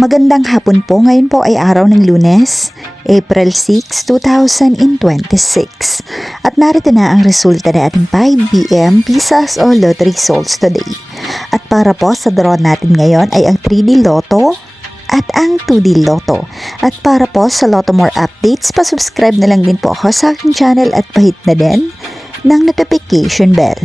Magandang hapon po. Ngayon po ay araw ng Lunes, April 6, 2026. At narito na ang resulta ng ating 5 PM Pisas o Lottery Results today. At para po sa draw natin ngayon ay ang 3D Lotto at ang 2D Lotto. At para po sa Lotto More updates, pasubscribe na lang din po ako sa aking channel at pahit na din ng notification bell.